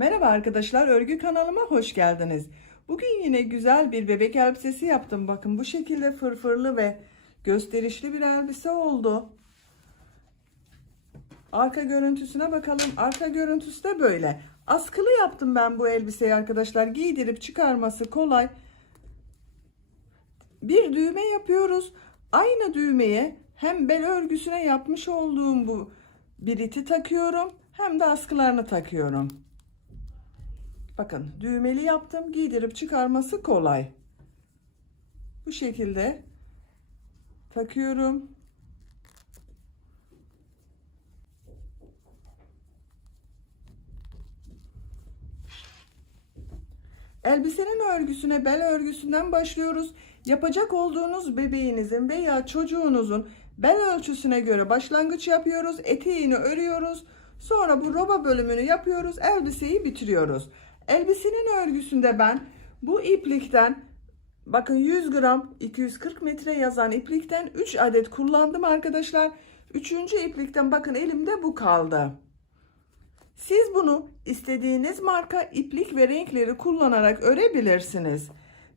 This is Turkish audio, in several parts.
Merhaba arkadaşlar, örgü kanalıma hoş geldiniz. Bugün yine güzel bir bebek elbisesi yaptım. Bakın bu şekilde fırfırlı ve gösterişli bir elbise oldu. Arka görüntüsüne bakalım. Arka görüntüsü de böyle. Askılı yaptım ben bu elbiseyi arkadaşlar. Giydirip çıkarması kolay. Bir düğme yapıyoruz. Aynı düğmeye hem bel örgüsüne yapmış olduğum bu biriti takıyorum, hem de askılarını takıyorum. Bakın düğmeli yaptım. Giydirip çıkarması kolay. Bu şekilde takıyorum. Elbisenin örgüsüne bel örgüsünden başlıyoruz. Yapacak olduğunuz bebeğinizin veya çocuğunuzun bel ölçüsüne göre başlangıç yapıyoruz. Eteğini örüyoruz. Sonra bu roba bölümünü yapıyoruz. Elbiseyi bitiriyoruz. Elbisenin örgüsünde ben bu iplikten, bakın 100 gram 240 metre yazan iplikten 3 adet kullandım arkadaşlar. Üçüncü iplikten bakın elimde bu kaldı. Siz bunu istediğiniz marka iplik ve renkleri kullanarak örebilirsiniz.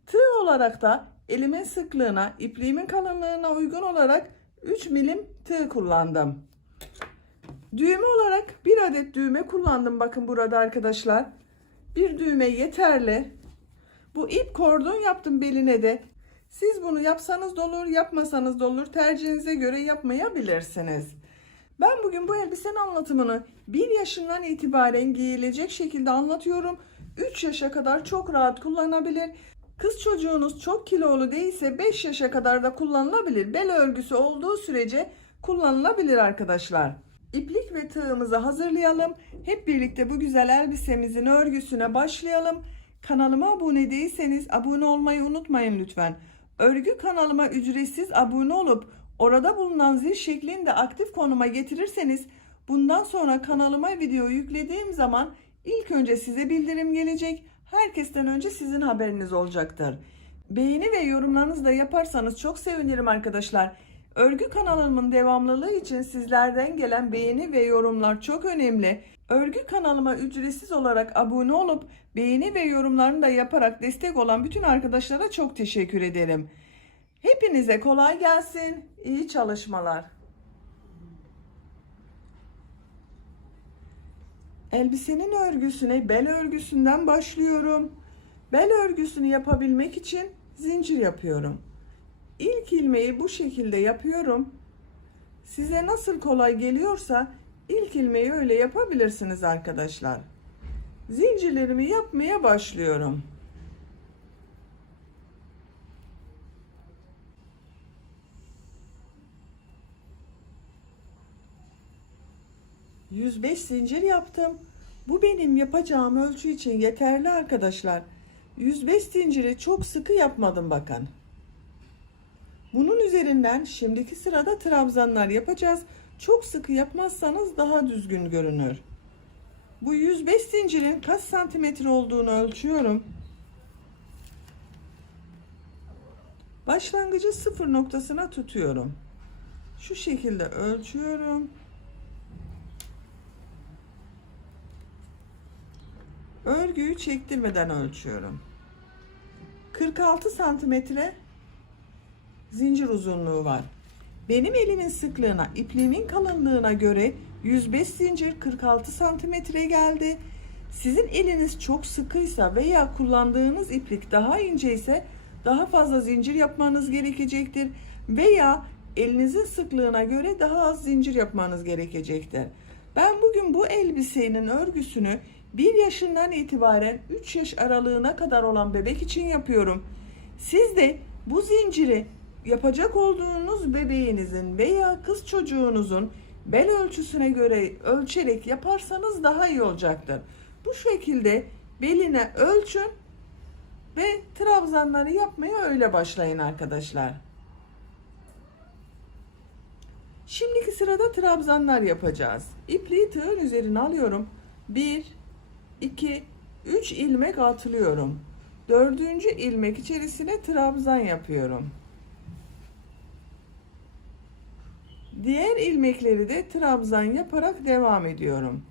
Tığ olarak da elimin sıklığına, ipliğimin kalınlığına uygun olarak 3 milim tığ kullandım. Düğme olarak bir adet düğme kullandım. Bakın burada arkadaşlar. Bir düğme yeterli. Bu ip kordon yaptım beline de. Siz bunu yapsanız da olur, yapmasanız da olur. Tercihinize göre yapmayabilirsiniz. Ben bugün bu elbisenin anlatımını 1 yaşından itibaren giyilecek şekilde anlatıyorum. 3 yaşa kadar çok rahat kullanabilir. Kız çocuğunuz çok kilolu değilse 5 yaşa kadar da kullanılabilir. Bel örgüsü olduğu sürece kullanılabilir arkadaşlar. İplik ve tığımızı hazırlayalım. Hep birlikte bu güzel elbisemizin örgüsüne başlayalım. Kanalıma abone değilseniz abone olmayı unutmayın lütfen. Örgü kanalıma ücretsiz abone olup orada bulunan zil şeklinde aktif konuma getirirseniz bundan sonra kanalıma video yüklediğim zaman ilk önce size bildirim gelecek. Herkesten önce sizin haberiniz olacaktır. Beğeni ve yorumlarınızı da yaparsanız çok sevinirim arkadaşlar. Örgü kanalımın devamlılığı için sizlerden gelen beğeni ve yorumlar çok önemli. Örgü kanalıma ücretsiz olarak abone olup beğeni ve yorumlarını da yaparak destek olan bütün arkadaşlara çok teşekkür ederim. Hepinize kolay gelsin. İyi çalışmalar. Elbisenin örgüsüne bel örgüsünden başlıyorum. Bel örgüsünü yapabilmek için zincir yapıyorum. İlk ilmeği bu şekilde yapıyorum. Size nasıl kolay geliyorsa ilk ilmeği öyle yapabilirsiniz arkadaşlar. Zincirlerimi yapmaya başlıyorum. ...105 zincir yaptım. Bu benim yapacağım ölçü için yeterli arkadaşlar. 105 zinciri çok sıkı yapmadım bakın. Bunun üzerinden şimdiki sırada trabzanlar yapacağız. Çok sıkı yapmazsanız daha düzgün görünür. Bu 105 zincirin kaç santimetre olduğunu ölçüyorum. Başlangıcı sıfır noktasına tutuyorum. Şu şekilde ölçüyorum. Örgüyü çektirmeden ölçüyorum. 46 santimetre zincir uzunluğu var. Benim elimin sıklığına, ipliğimin kalınlığına göre 105 zincir 46 santimetre geldi. Sizin eliniz çok sıkıysa veya kullandığınız iplik daha ince ise daha fazla zincir yapmanız gerekecektir. Veya elinizin sıklığına göre daha az zincir yapmanız gerekecektir. Ben bugün bu elbisenin örgüsünü 1 yaşından itibaren 3 yaş aralığına kadar olan bebek için yapıyorum. Siz de bu zinciri yapacak olduğunuz bebeğinizin veya kız çocuğunuzun bel ölçüsüne göre ölçerek yaparsanız daha iyi olacaktır. Bu şekilde beline ölçün ve trabzanları yapmaya öyle başlayın arkadaşlar. Şimdiki sırada trabzanlar yapacağız. İpliği tığın üzerine alıyorum. 1, 2, 3 ilmek atlıyorum. 4. ilmek içerisine trabzan yapıyorum. Diğer ilmekleri de trabzan yaparak devam ediyorum.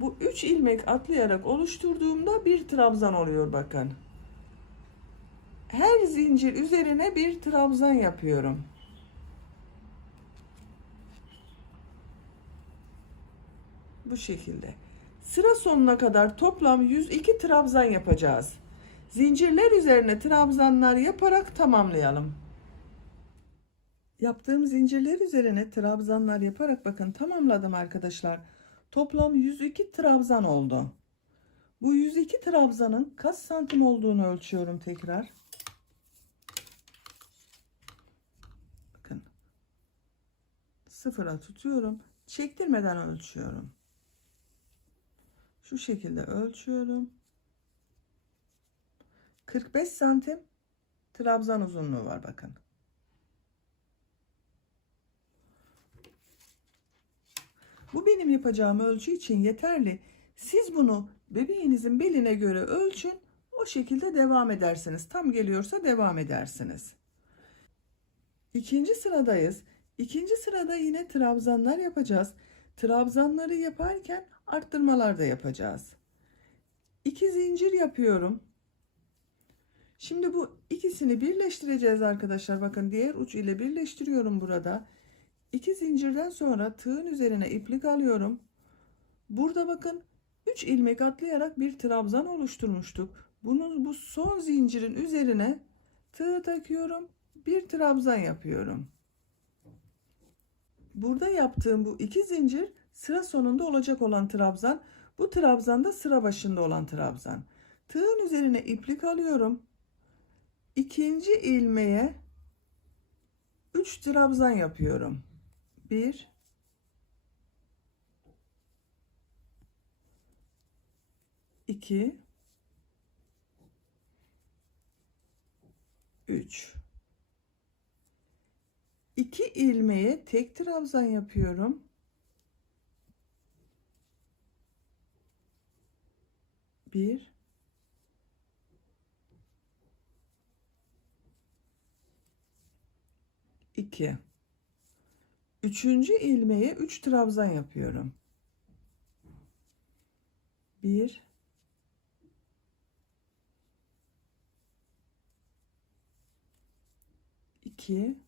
Bu 3 ilmek atlayarak oluşturduğumda bir trabzan oluyor bakın. Her zincir üzerine bir trabzan yapıyorum. Bu şekilde. Sıra sonuna kadar toplam 102 trabzan yapacağız. Zincirler üzerine trabzanlar yaparak tamamlayalım. Yaptığım zincirler üzerine trabzanlar yaparak bakın tamamladım arkadaşlar. Toplam 102 trabzan oldu. Bu 102 trabzanın kaç santim olduğunu ölçüyorum tekrar. Bakın. Sıfıra tutuyorum. Çektirmeden ölçüyorum. Şu şekilde ölçüyorum. 45 santim trabzan uzunluğu var bakın. Bu benim yapacağım ölçü için yeterli. Siz bunu bebeğinizin beline göre ölçün. O şekilde devam edersiniz. Tam geliyorsa devam edersiniz. İkinci sıradayız. İkinci sırada yine trabzanlar yapacağız. Trabzanları yaparken arttırmalar da yapacağız. 2 zincir yapıyorum. Şimdi bu ikisini birleştireceğiz arkadaşlar. Bakın diğer uç ile birleştiriyorum burada. 2 zincirden sonra tığın üzerine iplik alıyorum. Burada bakın 3 ilmek atlayarak bir trabzan oluşturmuştuk. Bu son zincirin üzerine tığ takıyorum. Bir trabzan yapıyorum. Burada yaptığım bu 2 zincir sıra sonunda olacak olan trabzan. Bu trabzan da sıra başında olan trabzan. Tığın üzerine iplik alıyorum. İkinci ilmeğe 3 trabzan yapıyorum. 1 2 3 2 ilmeğe tek trabzan yapıyorum. 1 2 Üçüncü ilmeğe 3 trabzan yapıyorum. 1 2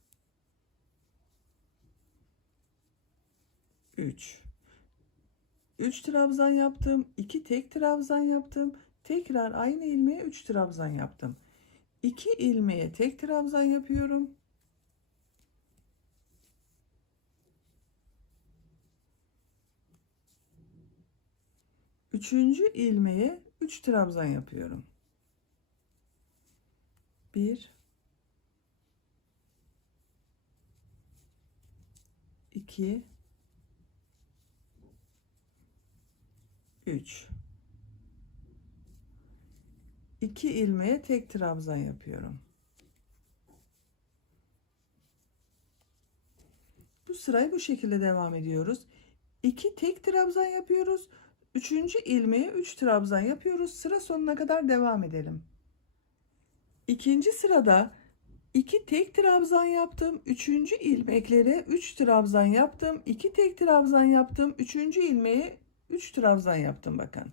3 3 trabzan yaptım. 2 tek trabzan yaptım. Tekrar aynı ilmeğe 3 trabzan yaptım. 2 ilmeğe tek trabzan yapıyorum. Üçüncü ilmeğe 3 trabzan yapıyorum. 1 2 3 2 ilmeğe tek trabzan yapıyorum. Bu sırayı bu şekilde devam ediyoruz. 2 tek trabzan yapıyoruz. Üçüncü ilmeğe 3 trabzan yapıyoruz. Sıra sonuna kadar devam edelim. İkinci sırada 2 tek trabzan yaptım. Üçüncü ilmeklere 3 trabzan yaptım. 2 tek trabzan yaptım. Üçüncü ilmeğe 3 trabzan yaptım bakın.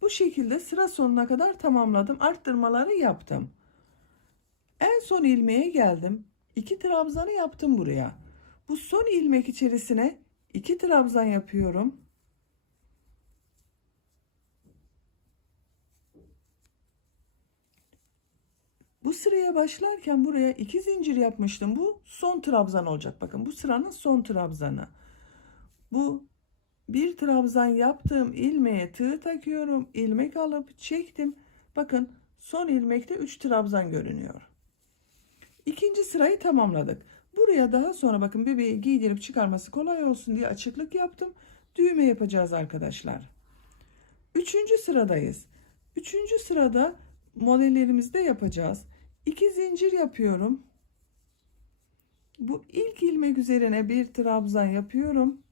Bu şekilde sıra sonuna kadar tamamladım. Arttırmaları yaptım. En son ilmeğe geldim. 2 trabzanı yaptım buraya. Bu son ilmek içerisine 2 trabzan yapıyorum. Bu sıraya başlarken buraya 2 zincir yapmıştım. Bu son trabzan olacak. Bakın bu sıranın son trabzanı. Bu bir trabzan yaptığım ilmeğe tığ takıyorum. İlmek alıp çektim. Bakın son ilmekte 3 trabzan görünüyor. İkinci sırayı tamamladık. Buraya daha sonra bakın bebeği giydirip çıkarması kolay olsun diye açıklık yaptım. Düğme yapacağız arkadaşlar. Üçüncü sıradayız. Üçüncü sırada modellerimizde yapacağız. 2 zincir yapıyorum. Bu ilk ilmek üzerine bir trabzan yapıyorum.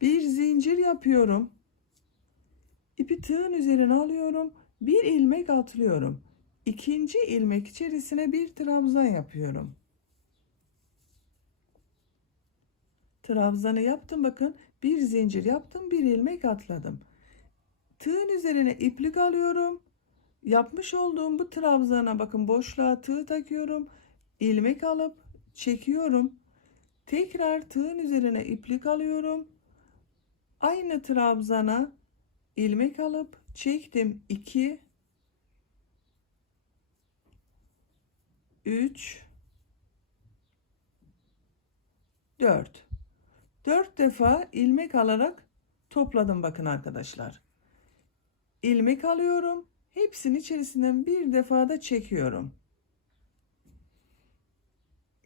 Bir zincir yapıyorum. İpi tığın üzerine alıyorum. Bir ilmek atlıyorum. İkinci ilmek içerisine bir trabzan yapıyorum. Trabzanı yaptım, bakın bir zincir yaptım, bir ilmek atladım. Tığın üzerine iplik alıyorum. Yapmış olduğum bu trabzana bakın, boşluğa tığ takıyorum. İlmek alıp çekiyorum. Tekrar tığın üzerine iplik alıyorum. Aynı trabzana ilmek alıp çektim. 2 3 4 4 defa ilmek alarak topladım bakın arkadaşlar. İlmek alıyorum. Hepsinin içerisinden bir defa da çekiyorum.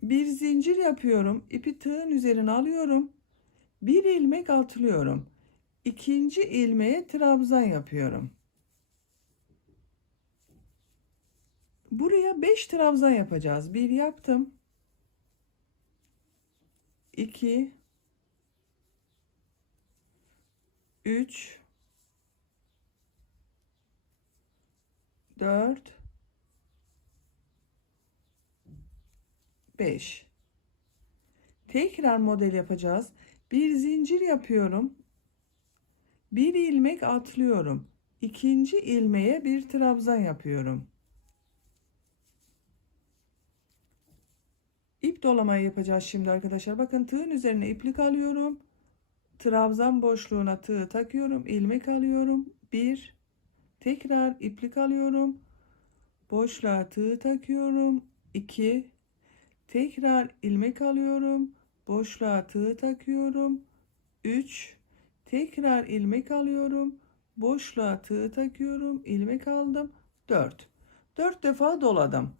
Bir zincir yapıyorum. İpi tığın üzerine alıyorum. Bir ilmek atlıyorum. İkinci ilmeğe trabzan yapıyorum. Buraya 5 trabzan yapacağız. 1 yaptım. 2 3 4 5. Tekrar model yapacağız. Bir zincir yapıyorum. Bir ilmek atlıyorum. İkinci ilmeğe bir trabzan yapıyorum. İp dolamayı yapacağız şimdi arkadaşlar. Bakın tığın üzerine iplik alıyorum. Trabzan boşluğuna tığ takıyorum. İlmek alıyorum. 1. Tekrar iplik alıyorum. Boşluğa tığ takıyorum. 2. Tekrar ilmek alıyorum. Boşluğa tığ takıyorum. 3. Tekrar ilmek alıyorum. Boşluğa tığ takıyorum. İlmek aldım. 4. 4 defa doladım.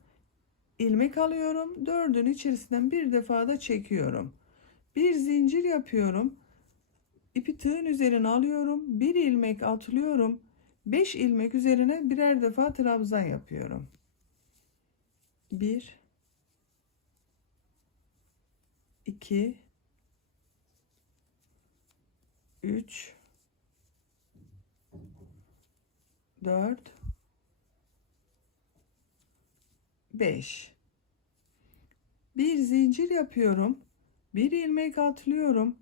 İlmek alıyorum. 4'ün içerisinden bir defa da çekiyorum. Bir zincir yapıyorum. İpi tığın üzerine alıyorum. Bir ilmek atlıyorum. 5 ilmek üzerine birer defa trabzan yapıyorum. 1 2 3 4 5. Bir zincir yapıyorum. Bir ilmek atlıyorum.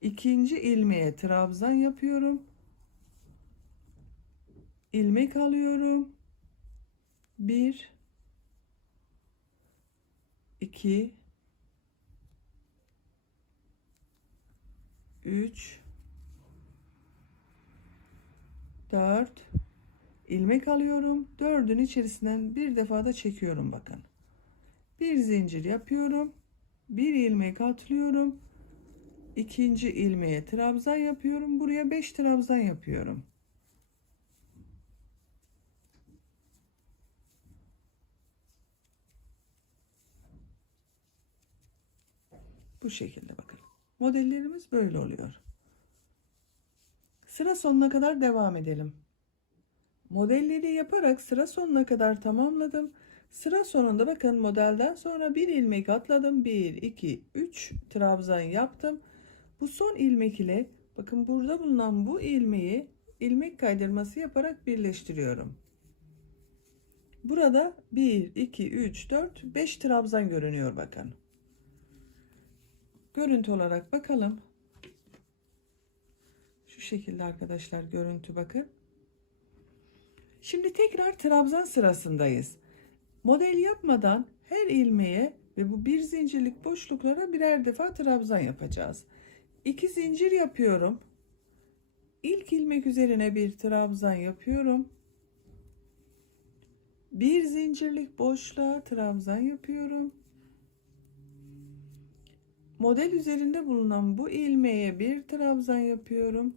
İkinci ilmeğe trabzan yapıyorum. İlmek alıyorum. 1 2 3 4 ilmek alıyorum. 4'ün içerisinden bir defa da çekiyorum bakın. Bir zincir yapıyorum. Bir ilmek atlıyorum. İkinci ilmeğe trabzan yapıyorum. Buraya 5 trabzan yapıyorum. Bu şekilde bakın. Modellerimiz böyle oluyor. Sıra sonuna kadar devam edelim. Modelleri yaparak sıra sonuna kadar tamamladım. Sıra sonunda bakın, modelden sonra bir ilmek atladım. 1 2 3 trabzan yaptım. Bu son ilmek ile bakın burada bulunan bu ilmeği ilmek kaydırması yaparak birleştiriyorum. Burada 1 2 3 4 5 trabzan görünüyor bakın. Görüntü olarak bakalım. Şu şekilde arkadaşlar, görüntü bakın. Şimdi tekrar trabzan sırasındayız. Model yapmadan her ilmeğe ve bu bir zincirlik boşluklara birer defa trabzan yapacağız. 2 zincir yapıyorum. İlk ilmek üzerine bir trabzan yapıyorum. Bir zincirlik boşluğa trabzan yapıyorum. Model üzerinde bulunan bu ilmeğe bir trabzan yapıyorum.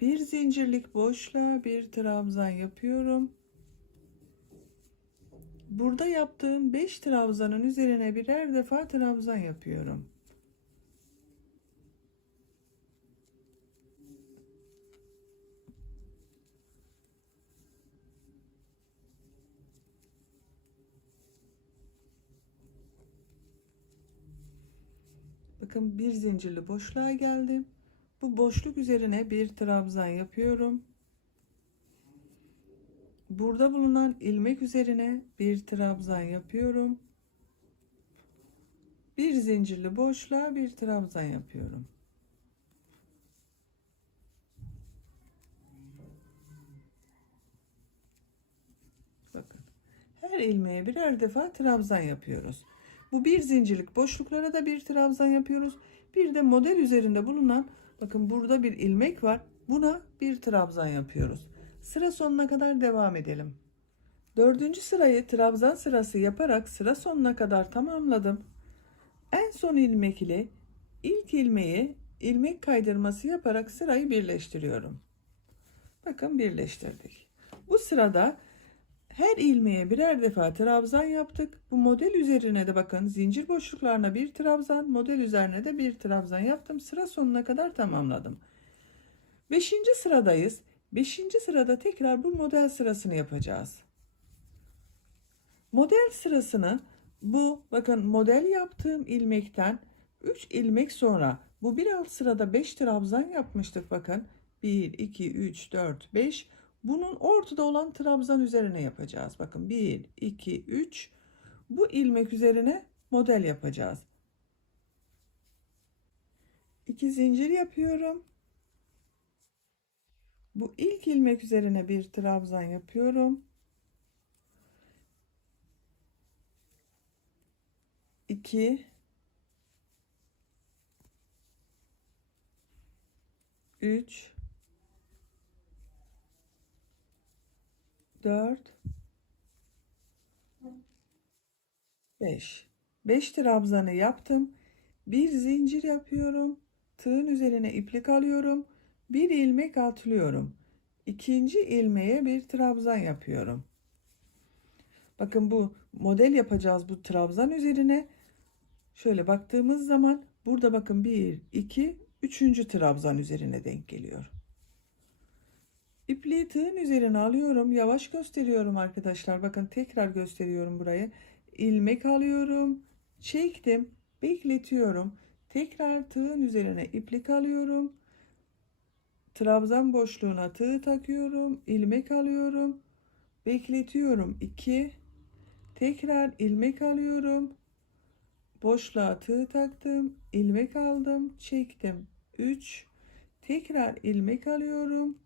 Bir zincirlik boşluğa bir trabzan yapıyorum. Burada yaptığım 5 trabzanın üzerine birer defa trabzan yapıyorum. Bakın, bir zincirli boşluğa geldim. Bu boşluk üzerine bir trabzan yapıyorum. Burada bulunan ilmek üzerine bir trabzan yapıyorum. Bir zincirli boşluğa bir trabzan yapıyorum. Bakın. Her ilmeğe birer defa trabzan yapıyoruz. Bu bir zincirlik boşluklara da bir trabzan yapıyoruz. Bir de model üzerinde bulunan, bakın burada bir ilmek var. Buna bir trabzan yapıyoruz. Sıra sonuna kadar devam edelim. Dördüncü sırayı trabzan sırası yaparak sıra sonuna kadar tamamladım. En son ilmek ile ilk ilmeği ilmek kaydırması yaparak sırayı birleştiriyorum. Bakın birleştirdik. Bu sırada her ilmeğe birer defa trabzan yaptık. Bu model üzerine de bakın zincir boşluklarına bir trabzan, model üzerine de bir trabzan yaptım. Sıra sonuna kadar tamamladım. Beşinci sıradayız. Beşinci sırada tekrar bu model sırasını yapacağız. Model sırasını bu bakın model yaptığım ilmekten 3 ilmek sonra bu bir alt sırada 5 trabzan yapmıştık bakın. 1, 2, 3, 4, 5. Bunun ortada olan trabzan üzerine yapacağız. Bakın 1, 2, 3. Bu ilmek üzerine model yapacağız. 2 zincir yapıyorum. Bu ilk ilmek üzerine bir trabzan yapıyorum. 2, 3, 4, 5. 5 trabzanı yaptım. Bir zincir yapıyorum. Tığın üzerine iplik alıyorum. Bir ilmek atlıyorum. İkinci ilmeğe bir trabzan yapıyorum. Bakın bu model yapacağız bu trabzan üzerine. Şöyle baktığımız zaman burada bakın 1, 2, 3. trabzan üzerine denk geliyor. İpliği tığın üzerine alıyorum. Yavaş gösteriyorum arkadaşlar. Bakın tekrar gösteriyorum burayı. İlmek alıyorum. Çektim. Bekletiyorum. Tekrar tığın üzerine iplik alıyorum. Trabzan boşluğuna tığ takıyorum. İlmek alıyorum. Bekletiyorum. 2. Tekrar ilmek alıyorum. Boşluğa tığ taktım. İlmek aldım. Çektim. 3. Tekrar ilmek alıyorum.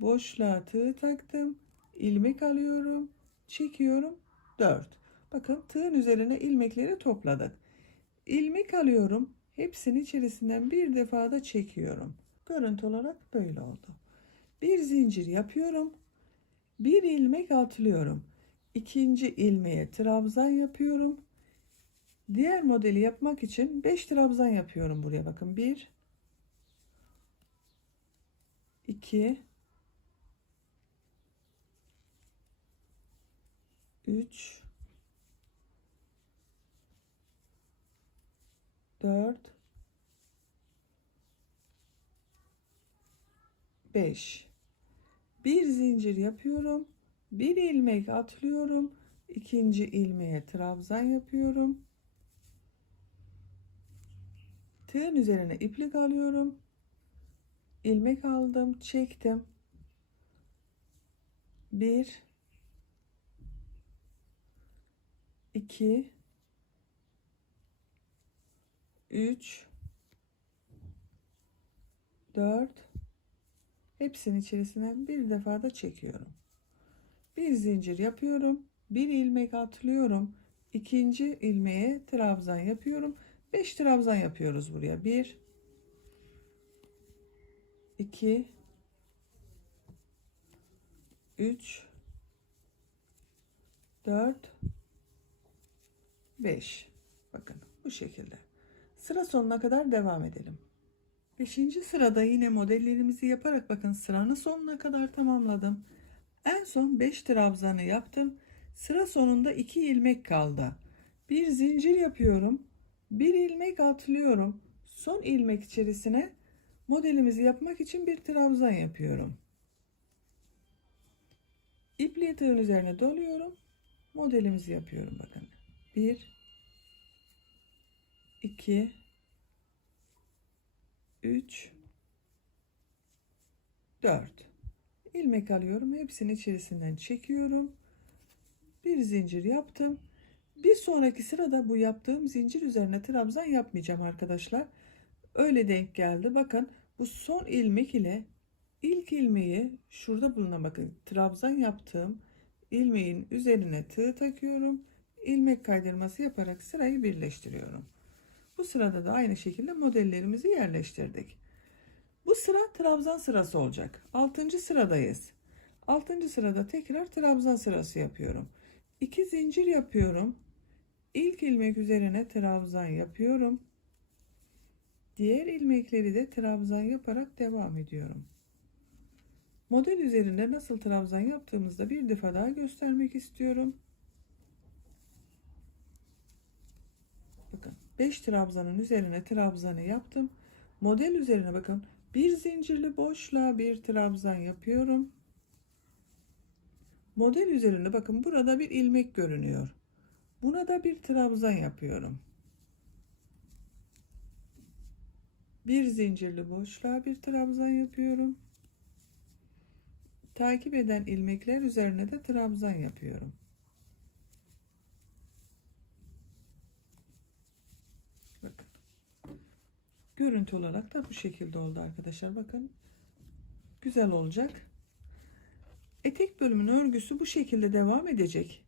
Boşluğa tığ taktım. İlmek alıyorum. Çekiyorum. 4. Bakın tığın üzerine ilmekleri topladık. İlmek alıyorum. Hepsini içerisinden bir defa da çekiyorum. Görüntü olarak böyle oldu. Bir zincir yapıyorum. Bir ilmek atlıyorum. İkinci ilmeğe trabzan yapıyorum. Diğer modeli yapmak için 5 trabzan yapıyorum buraya. Bakın 1, 2, 3, 4, 5. Bir zincir yapıyorum. Bir ilmek atlıyorum. İkinci ilmeğe trabzan yapıyorum. Tığın üzerine iplik alıyorum. İlmek aldım, çektim. 1, 2, 3, 4. Hepsinin içerisinden bir defa da çekiyorum. Bir zincir yapıyorum. Bir ilmek atlıyorum. İkinci ilmeğe trabzan yapıyorum. 5 trabzan yapıyoruz buraya. 1, 2, 3, 4, 5. Bakın bu şekilde. Sıra sonuna kadar devam edelim. Beşinci sırada yine modellerimizi yaparak bakın sıranın sonuna kadar tamamladım. En son 5 trabzanı yaptım. Sıra sonunda 2 ilmek kaldı. Bir zincir yapıyorum. Bir ilmek atlıyorum. Son ilmek içerisine modelimizi yapmak için bir trabzan yapıyorum. İpliği tığın üzerine doluyorum. Modelimizi yapıyorum bakın. 1, 2, 3, 4. İlmek alıyorum. Hepsini içerisinden çekiyorum. Bir zincir yaptım. Bir sonraki sırada bu yaptığım zincir üzerine trabzan yapmayacağım arkadaşlar. Öyle denk geldi. Bakın bu son ilmek ile ilk ilmeği şurada bulunan, bakın trabzan yaptığım ilmeğin üzerine tığ takıyorum. İlmek kaydırması yaparak sırayı birleştiriyorum. Bu sırada da aynı şekilde modellerimizi yerleştirdik. Bu sıra trabzan sırası olacak. 6. sıradayız. 6. sırada tekrar trabzan sırası yapıyorum. 2 zincir yapıyorum. İlk ilmek üzerine trabzan yapıyorum. Diğer ilmekleri de trabzan yaparak devam ediyorum. Model üzerinde nasıl trabzan yaptığımızda bir defa daha göstermek istiyorum. Bakın 5 trabzanın üzerine trabzanı yaptım. Model üzerine bakın bir zincirli boşluğa bir trabzan yapıyorum. Model üzerinde bakın burada bir ilmek görünüyor. Buna da bir trabzan yapıyorum. Bir zincirli boşluğa bir trabzan yapıyorum. Takip eden ilmekler üzerine de trabzan yapıyorum. Bakın. Görüntü olarak da bu şekilde oldu arkadaşlar. Bakın. Güzel olacak. Etek bölümünün örgüsü bu şekilde devam edecek.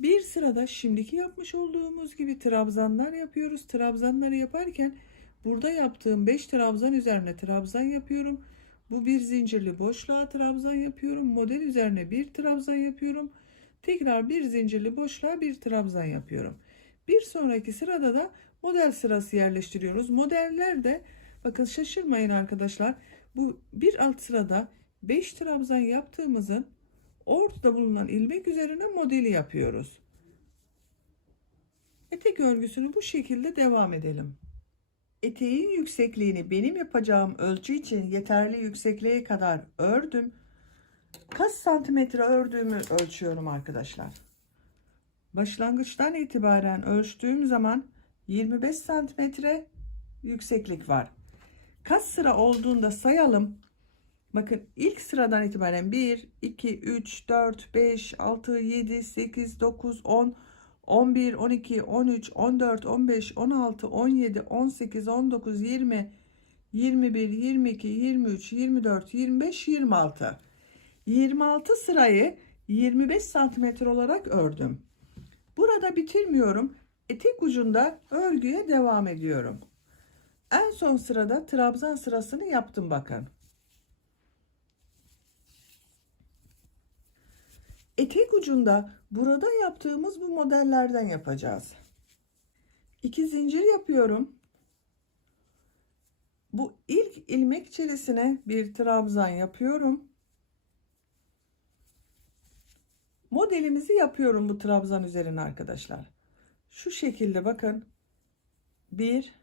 Bir sırada şimdiki yapmış olduğumuz gibi trabzanlar yapıyoruz. Trabzanları yaparken burada yaptığım 5 trabzan üzerine trabzan yapıyorum. Bu bir zincirli boşluğa trabzan yapıyorum. Model üzerine bir trabzan yapıyorum. Tekrar bir zincirli boşluğa bir trabzan yapıyorum. Bir sonraki sırada da model sırası yerleştiriyoruz. Modellerde bakın şaşırmayın arkadaşlar. Bu bir alt sırada 5 trabzan yaptığımızın ortada bulunan ilmek üzerine modeli yapıyoruz. Etek örgüsünü bu şekilde devam edelim. Eteğin yüksekliğini benim yapacağım ölçü için yeterli yüksekliğe kadar ördüm. Kaç santimetre ördüğümü ölçüyorum arkadaşlar. Başlangıçtan itibaren ölçtüğüm zaman 25 santimetre yükseklik var. Kaç sıra olduğunda sayalım. Bakın ilk sıradan itibaren 1, 2, 3, 4, 5, 6, 7, 8, 9, 10, 11, 12, 13, 14, 15, 16, 17, 18, 19, 20, 21, 22, 23, 24, 25, 26. 26 sırayı 25 santimetre olarak ördüm. Burada bitirmiyorum. Etek ucunda örgüye devam ediyorum. En son sırada trabzan sırasını yaptım bakın. Etek ucunda burada yaptığımız bu modellerden yapacağız. 2 zincir yapıyorum. Bu ilk ilmek içerisine bir trabzan yapıyorum. Modelimizi yapıyorum bu trabzan üzerine arkadaşlar. Şu şekilde bakın. 1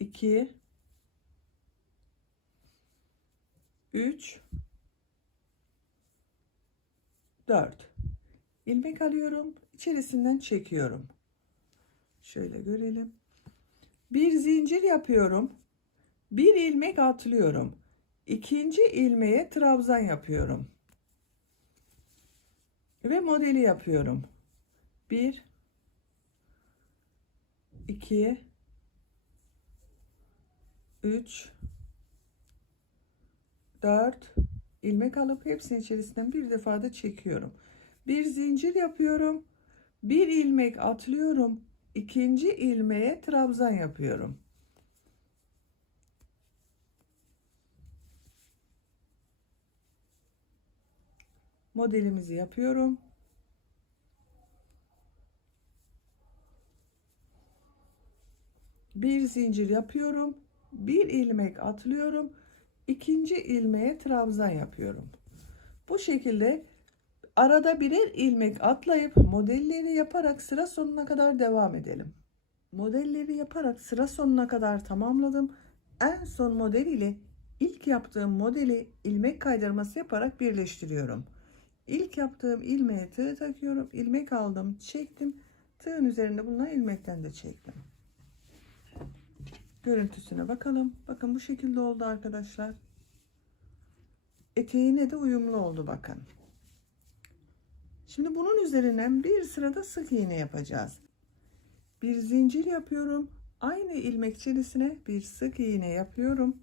2 3 4 ilmek alıyorum, içerisinden çekiyorum. Şöyle görelim. Bir zincir yapıyorum. Bir ilmek atlıyorum. İkinci ilmeğe trabzan yapıyorum. Ve modeli yapıyorum. 1 2 3 4 ilmek alıp hepsinin içerisinden bir defa da çekiyorum. Bir zincir yapıyorum. Bir ilmek atlıyorum. İkinci ilmeğe trabzan yapıyorum. Modelimizi yapıyorum. Bir zincir yapıyorum. Bir ilmek atlıyorum. İkinci ilmeğe trabzan yapıyorum. Bu şekilde arada birer ilmek atlayıp modelleri yaparak sıra sonuna kadar devam edelim. Modelleri yaparak sıra sonuna kadar tamamladım. En son model ile ilk yaptığım modeli ilmek kaydırması yaparak birleştiriyorum. İlk yaptığım ilmeğe tığ takıyorum. İlmek aldım, çektim. Tığın üzerinde bulunan ilmekten de çektim. Görüntüsüne bakalım. Bakın bu şekilde oldu arkadaşlar. Eteğine de uyumlu oldu bakın. Şimdi bunun üzerinden bir sırada sık iğne yapacağız. Bir zincir yapıyorum. Aynı ilmek çelisine bir sık iğne yapıyorum.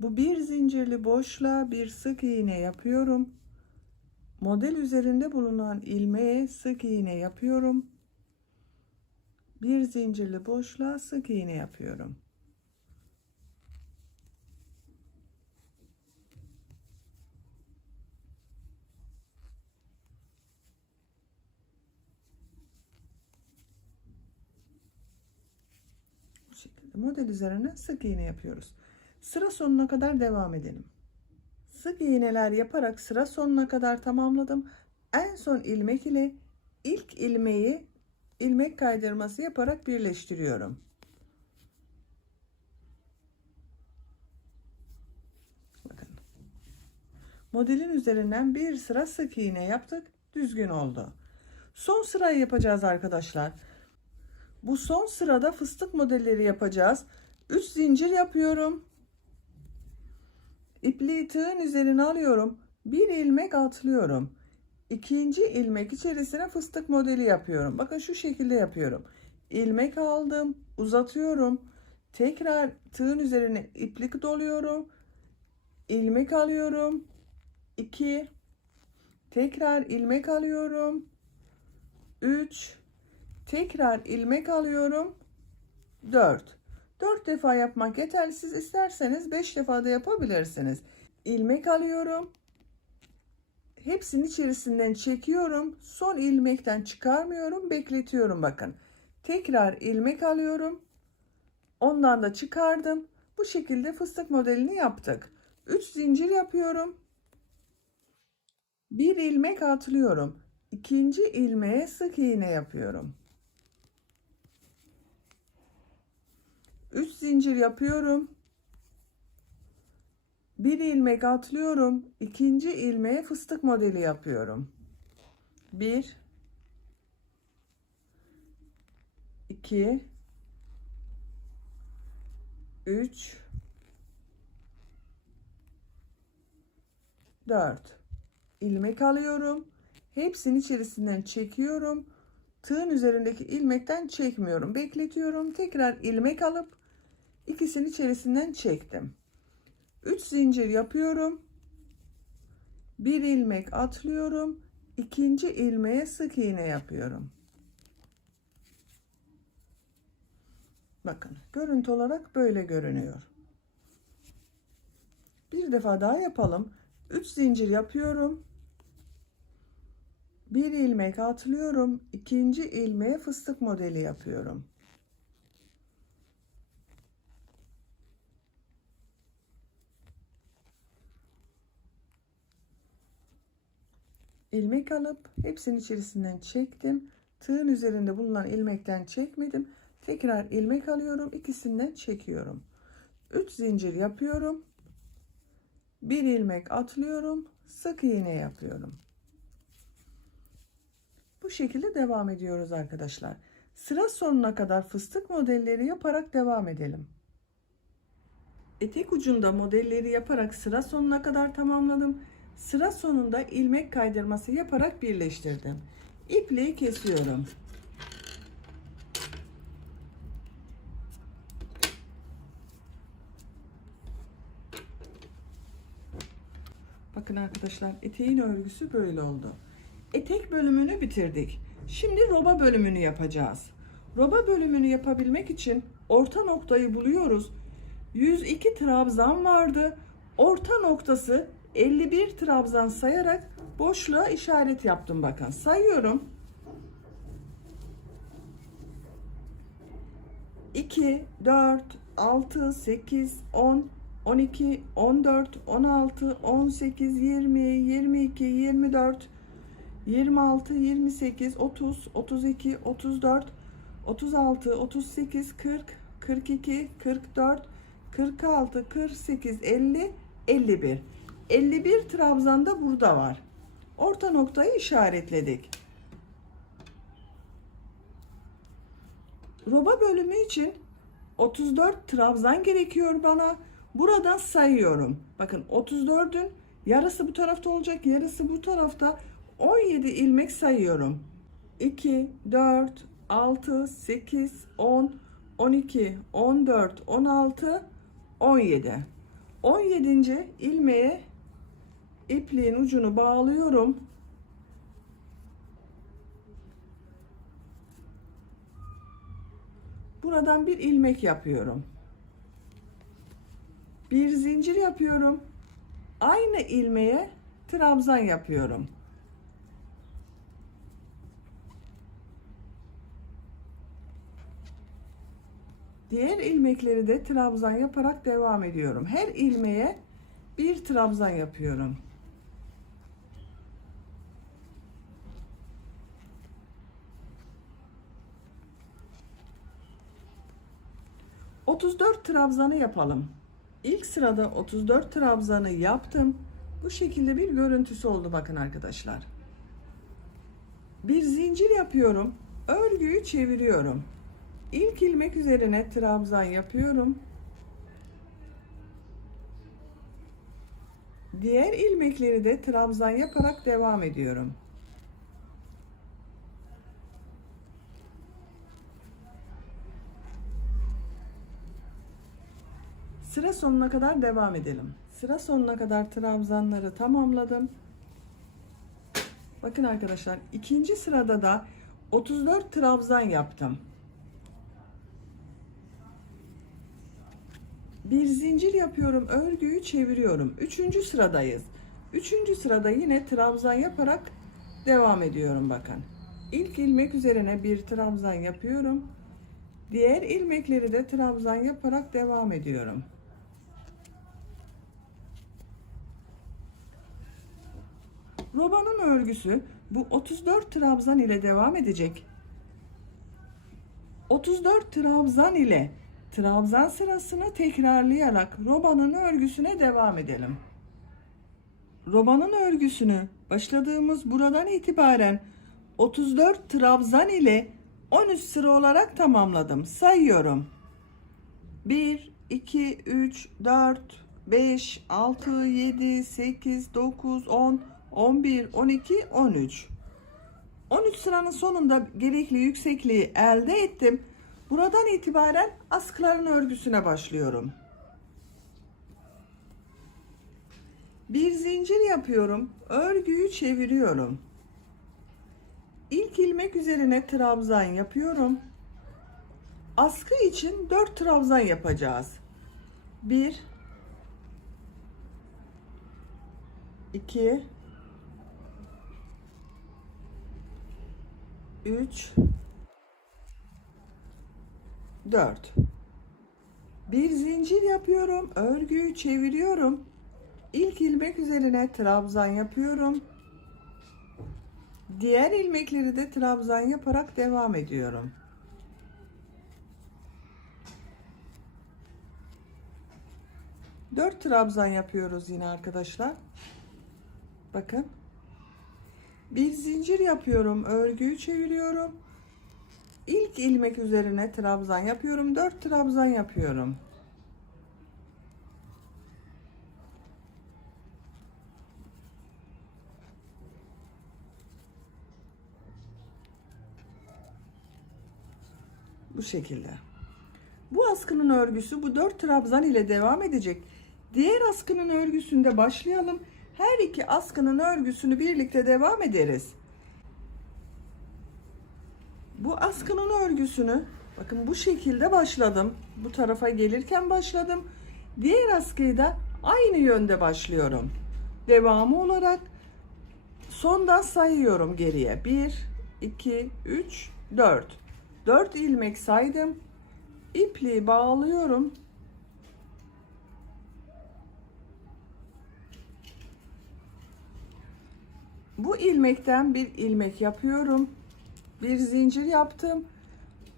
Bu bir zincirli boşluğa bir sık iğne yapıyorum. Model üzerinde bulunan ilmeğe sık iğne yapıyorum. Bir zincirli boşluğa sık iğne yapıyorum. Bu şekilde model üzerine sık iğne yapıyoruz. Sıra sonuna kadar devam edelim. Sık iğneler yaparak sıra sonuna kadar tamamladım. En son ilmek ile ilk ilmeği ilmek kaydırması yaparak birleştiriyorum. Bakın. Modelin üzerinden bir sıra sık iğne yaptık. Düzgün oldu. Son sırayı yapacağız arkadaşlar. Bu son sırada fıstık modelleri yapacağız. 3 zincir yapıyorum. İpliği tığın üzerine alıyorum. Bir ilmek atlıyorum. İkinci ilmek içerisine fıstık modeli yapıyorum. Bakın şu şekilde yapıyorum. İlmek aldım, uzatıyorum. Tekrar tığın üzerine iplik doluyorum. İlmek alıyorum. 2, tekrar ilmek alıyorum. 3, tekrar ilmek alıyorum. 4. 4 defa yapmak yeterli. Siz isterseniz 5 defa da yapabilirsiniz. İlmek alıyorum. Hepsinin içerisinden çekiyorum. Son ilmekten çıkarmıyorum. Bekletiyorum bakın. Tekrar ilmek alıyorum. Ondan da çıkardım. Bu şekilde fıstık modelini yaptık. 3 zincir yapıyorum. Bir ilmek atlıyorum. İkinci ilmeğe sık iğne yapıyorum. 3 zincir yapıyorum. Bir ilmek atlıyorum. İkinci ilmeğe fıstık modeli yapıyorum. 1, 2, 3, 4. İlmek alıyorum. Hepsinin içerisinden çekiyorum. Tığın üzerindeki ilmekten çekmiyorum. Bekletiyorum. Tekrar ilmek alıp ikisini içerisinden çektim. 3 zincir yapıyorum. Bir ilmek atlıyorum. İkinci ilmeğe sık iğne yapıyorum. Bakın görüntü olarak böyle görünüyor. Bir defa daha yapalım. 3 zincir yapıyorum. Bir ilmek atlıyorum. İkinci ilmeğe fıstık modeli yapıyorum. İlmek alıp hepsinin içerisinden çektim. Tığın üzerinde bulunan ilmekten çekmedim. Tekrar ilmek alıyorum. İkisinden çekiyorum. 3 zincir yapıyorum. Bir ilmek atlıyorum. Sık iğne yapıyorum. Bu şekilde devam ediyoruz arkadaşlar. Sıra sonuna kadar fıstık modelleri yaparak devam edelim. Etek ucunda modelleri yaparak sıra sonuna kadar tamamladım. Sıra sonunda ilmek kaydırması yaparak birleştirdim. İpliği kesiyorum. Bakın arkadaşlar, eteğin örgüsü böyle oldu. Etek bölümünü bitirdik. Şimdi roba bölümünü yapacağız. Roba bölümünü yapabilmek için orta noktayı buluyoruz. 102 trabzan vardı. Orta noktası 51 trabzan sayarak boşluğa işaret yaptım. Bakın sayıyorum. 2, 4, 6, 8, 10, 12, 14, 16, 18, 20, 22, 24, 26, 28, 30, 32, 34, 36, 38, 40, 42, 44, 46, 48, 50, 51. 51 trabzan da burada var. Orta noktayı işaretledik. Roba bölümü için 34 trabzan gerekiyor bana. Buradan sayıyorum. Bakın 34'ün yarısı bu tarafta olacak, yarısı bu tarafta. 17 ilmek sayıyorum. 2, 4, 6, 8, 10, 12, 14, 16, 17. 17. ilmeğe ipliğin ucunu bağlıyorum. Buradan bir ilmek yapıyorum. Bir zincir yapıyorum. Aynı ilmeğe trabzan yapıyorum. Diğer ilmekleri de trabzan yaparak devam ediyorum. Her ilmeğe bir trabzan yapıyorum. ...34 trabzanı yapalım. İlk sırada 34 trabzanı yaptım. Bu şekilde bir görüntüsü oldu bakın arkadaşlar. Bir zincir yapıyorum. Örgüyü çeviriyorum. İlk ilmek üzerine trabzan yapıyorum. Diğer ilmekleri de trabzan yaparak devam ediyorum. Sıra sonuna kadar devam edelim. Sıra sonuna kadar trabzanları tamamladım. Bakın arkadaşlar, ikinci sırada da 34 trabzan yaptım. Bir zincir yapıyorum, örgüyü çeviriyorum. Üçüncü sıradayız. Üçüncü sırada yine trabzan yaparak devam ediyorum bakın. İlk ilmek üzerine bir trabzan yapıyorum. Diğer ilmekleri de trabzan yaparak devam ediyorum. Robanın örgüsü bu 34 trabzan ile devam edecek. 34 trabzan ile trabzan sırasını tekrarlayarak robanın örgüsüne devam edelim. Robanın örgüsünü başladığımız buradan itibaren 34 trabzan ile 13 sıra olarak tamamladım. Sayıyorum. 1, 2, 3, 4, 5, 6, 7, 8, 9, 10, 11, 12, 13. 13 sıranın sonunda gerekli yüksekliği elde ettim. Buradan itibaren askıların örgüsüne başlıyorum. Bir zincir yapıyorum. Örgüyü çeviriyorum. İlk ilmek üzerine trabzan yapıyorum. Askı için 4 trabzan yapacağız. 1, 2, 3, 4. Bir zincir yapıyorum. Örgüyü çeviriyorum. İlk ilmek üzerine trabzan yapıyorum. Diğer ilmekleri de trabzan yaparak devam ediyorum. Dört trabzan yapıyoruz yine arkadaşlar. Bakın. Bir zincir yapıyorum. Örgüyü çeviriyorum. İlk ilmek üzerine trabzan yapıyorum. 4 trabzan yapıyorum. Bu şekilde. Bu askının örgüsü bu 4 trabzan ile devam edecek. Diğer askının örgüsünde başlayalım. Her iki askının örgüsünü birlikte devam ederiz. Bu askının örgüsünü bakın bu şekilde başladım. Bu tarafa gelirken başladım. Diğer askıyı da aynı yönde başlıyorum. Devamı olarak sondan sayıyorum geriye. 1, 2, 3, 4. 4 ilmek saydım. İpliği bağlıyorum. Bu ilmekten bir ilmek yapıyorum. Bir zincir yaptım.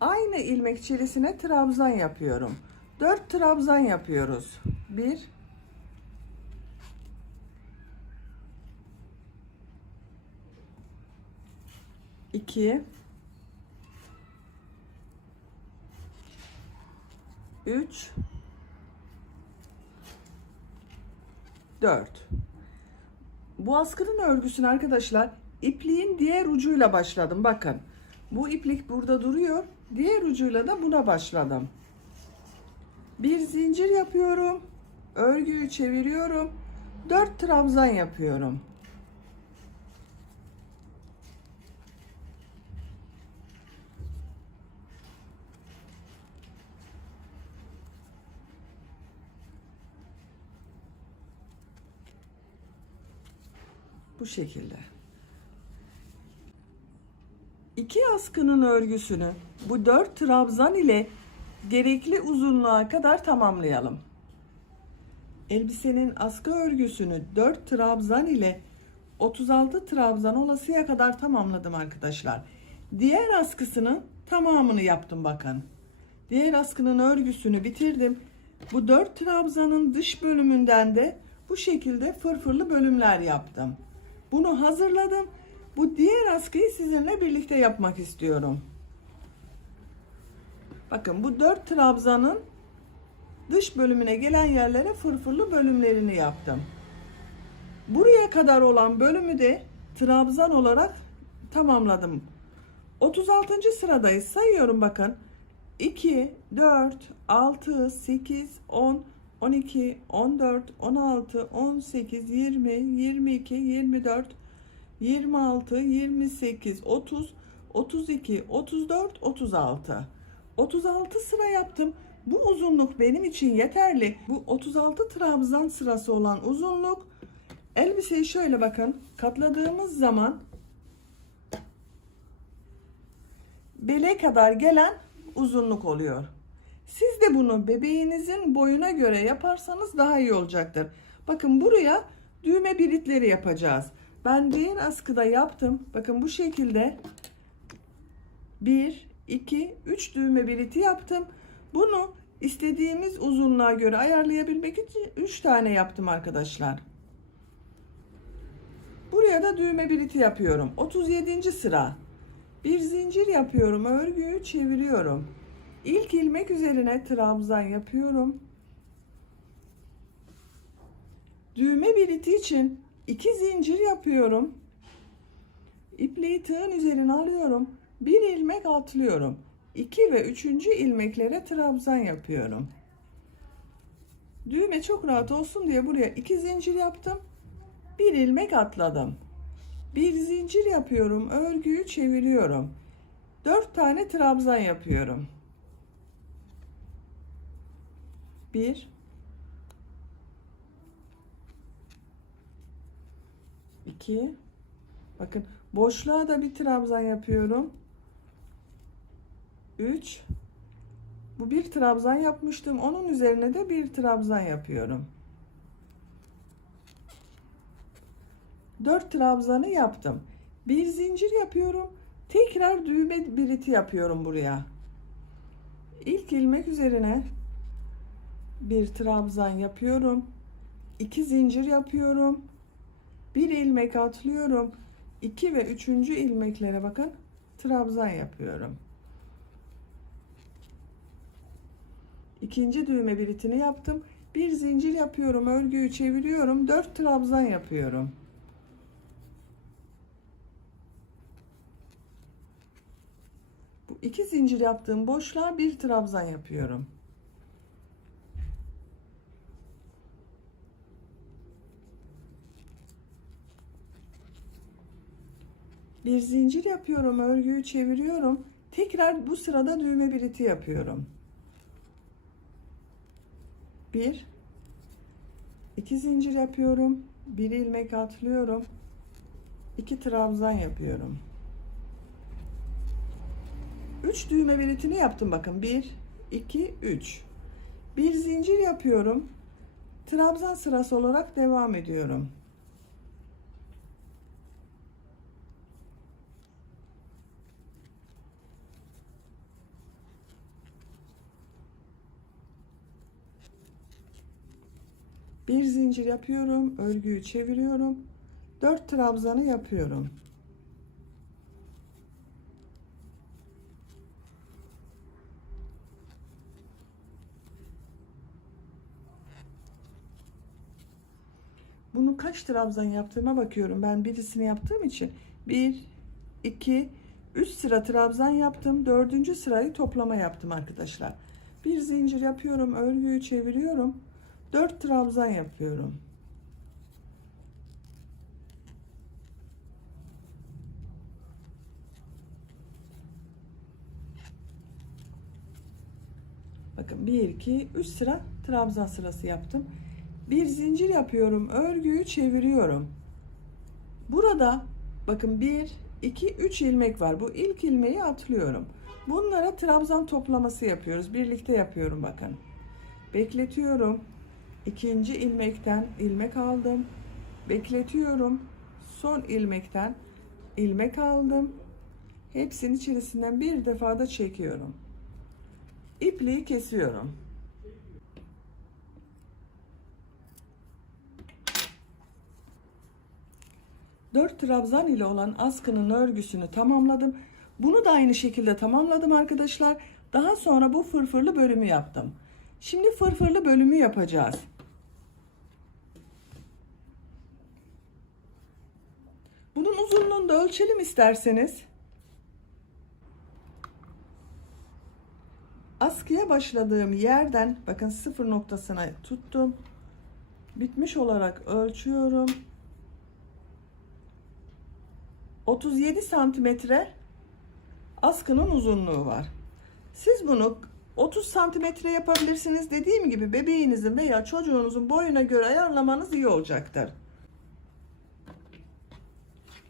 Aynı ilmek çelisine trabzan yapıyorum. 4 trabzan yapıyoruz. 1, 2, 3, 4. Bu askının örgüsünü arkadaşlar ipliğin diğer ucuyla başladım. Bakın. Bu iplik burada duruyor. Diğer ucuyla da buna başladım. Bir zincir yapıyorum. Örgüyü çeviriyorum. 4 trabzan yapıyorum. Bu şekilde. 2 askının örgüsünü bu 4 trabzan ile gerekli uzunluğa kadar tamamlayalım. Elbisenin askı örgüsünü 4 trabzan ile 36 trabzan olasıya kadar tamamladım arkadaşlar. Diğer askısının tamamını yaptım bakın. Diğer askının örgüsünü bitirdim. Bu 4 trabzanın dış bölümünden de bu şekilde fırfırlı bölümler yaptım. Bunu hazırladım. Bu diğer askıyı sizinle birlikte yapmak istiyorum. Bakın bu 4 trabzanın dış bölümüne gelen yerlere fırfırlı bölümlerini yaptım. Buraya kadar olan bölümü de trabzan olarak tamamladım. 36. sıradayız. Sayıyorum bakın. 2, 4, 6, 8, 10, 12, 14, 16, 18, 20, 22, 24, 26, 28, 30, 32, 34, 36. 36 sıra yaptım. Bu uzunluk benim için yeterli. Bu 36 trabzan sırası olan uzunluk, elbiseyi şöyle bakın katladığımız zaman bele kadar gelen uzunluk oluyor. Siz de bunu bebeğinizin boyuna göre yaparsanız daha iyi olacaktır. Bakın buraya düğme biritleri yapacağız. Ben diğer askıda yaptım. Bakın bu şekilde 1, 2, 3 düğme biriti yaptım. Bunu istediğimiz uzunluğa göre ayarlayabilmek için 3 tane yaptım arkadaşlar. Buraya da düğme biriti yapıyorum. 37. sıra. Bir zincir yapıyorum. Örgüyü çeviriyorum. İlk ilmek üzerine trabzan yapıyorum. Düğme biriti için 2 zincir yapıyorum. İpliği tığın üzerine alıyorum. Bir ilmek atlıyorum. 2 ve 3. ilmeklere trabzan yapıyorum. Düğme çok rahat olsun diye buraya 2 zincir yaptım. Bir ilmek atladım. Bir zincir yapıyorum. Örgüyü çeviriyorum. 4 tane trabzan yapıyorum. 1, 2, bakın boşluğa da bir trabzan yapıyorum. 3, bu bir trabzan yapmıştım. Onun üzerine de bir trabzan yapıyorum. 4 trabzanı yaptım. Bir zincir yapıyorum. Tekrar düğme biriti yapıyorum buraya. İlk ilmek üzerine bir trabzan yapıyorum. 2 zincir yapıyorum. Bir ilmek atlıyorum. 2 ve 3. ilmeklere bakın trabzan yapıyorum. İkinci düğme biritini yaptım. Bir zincir yapıyorum. Örgüyü çeviriyorum. 4 trabzan yapıyorum. Bu 2 zincir yaptığım boşluğa bir trabzan yapıyorum. Bir zincir yapıyorum. Örgüyü çeviriyorum. Tekrar bu sırada düğme biriti yapıyorum. 1, 2 zincir yapıyorum. Bir ilmek atlıyorum. 2 trabzan yapıyorum. 3 düğme biritini yaptım bakın. 1, 2, 3. Bir zincir yapıyorum. Trabzan sırası olarak devam ediyorum. Bir zincir yapıyorum. Örgüyü çeviriyorum. 4 trabzanı yapıyorum. Bunu kaç trabzan yaptığıma bakıyorum. Ben birisini yaptığım için 1, 2, 3 sıra trabzan yaptım. 4. sırayı toplama yaptım arkadaşlar. Bir zincir yapıyorum, örgüyü çeviriyorum. 4 trabzan yapıyorum. Bakın 1, 2, 3 sıra trabzan sırası yaptım. Bir zincir yapıyorum, örgüyü çeviriyorum. Burada bakın 1, 2, 3 ilmek var. Bu ilk ilmeği atlıyorum. Bunlara trabzan toplaması yapıyoruz. Birlikte yapıyorum bakın. Bekletiyorum. İkinci ilmekten ilmek aldım. Bekletiyorum. Son ilmekten ilmek aldım. Hepsinin içerisinden bir defa da çekiyorum. İpliği kesiyorum. Dört trabzan ile olan askının örgüsünü tamamladım. Bunu da aynı şekilde tamamladım arkadaşlar. Daha sonra bu fırfırlı bölümü yaptım. Şimdi fırfırlı bölümü yapacağız. Bunun uzunluğunu da ölçelim isterseniz. Askıya başladığım yerden bakın sıfır noktasına tuttum. Bitmiş olarak ölçüyorum. 37 santimetre askının uzunluğu var. Siz bunu 30 santimetre yapabilirsiniz. Dediğim gibi bebeğinizin veya çocuğunuzun boyuna göre ayarlamanız iyi olacaktır.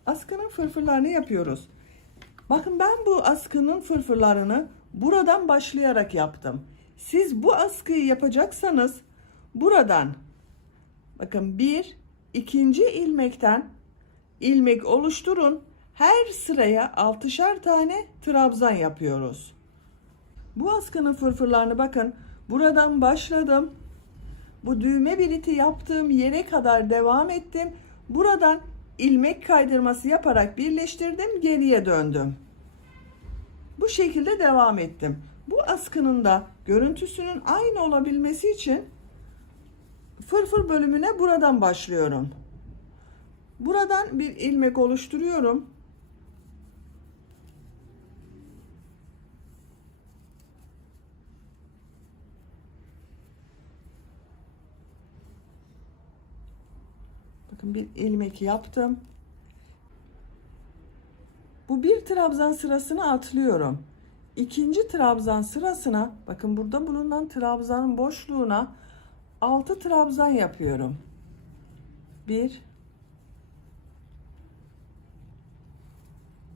Askının fırfırlarını yapıyoruz. Bakın ben bu askının fırfırlarını buradan başlayarak yaptım. Siz bu askıyı yapacaksanız buradan bakın ikinci ilmekten ilmek oluşturun. Her sıraya 6'şar tane trabzan yapıyoruz. Bu askının fırfırlarını bakın buradan başladım. Bu düğme biriti yaptığım yere kadar devam ettim. Buradan ilmek kaydırması yaparak birleştirdim, geriye döndüm. Bu şekilde devam ettim. Bu askının da görüntüsünün aynı olabilmesi için fırfır bölümüne buradan başlıyorum. Buradan bir ilmek oluşturuyorum. Bakın bir ilmek yaptım. Bu bir trabzan sırasını atlıyorum. İkinci trabzan sırasına bakın burada bulunan trabzanın boşluğuna 6 trabzan yapıyorum. 1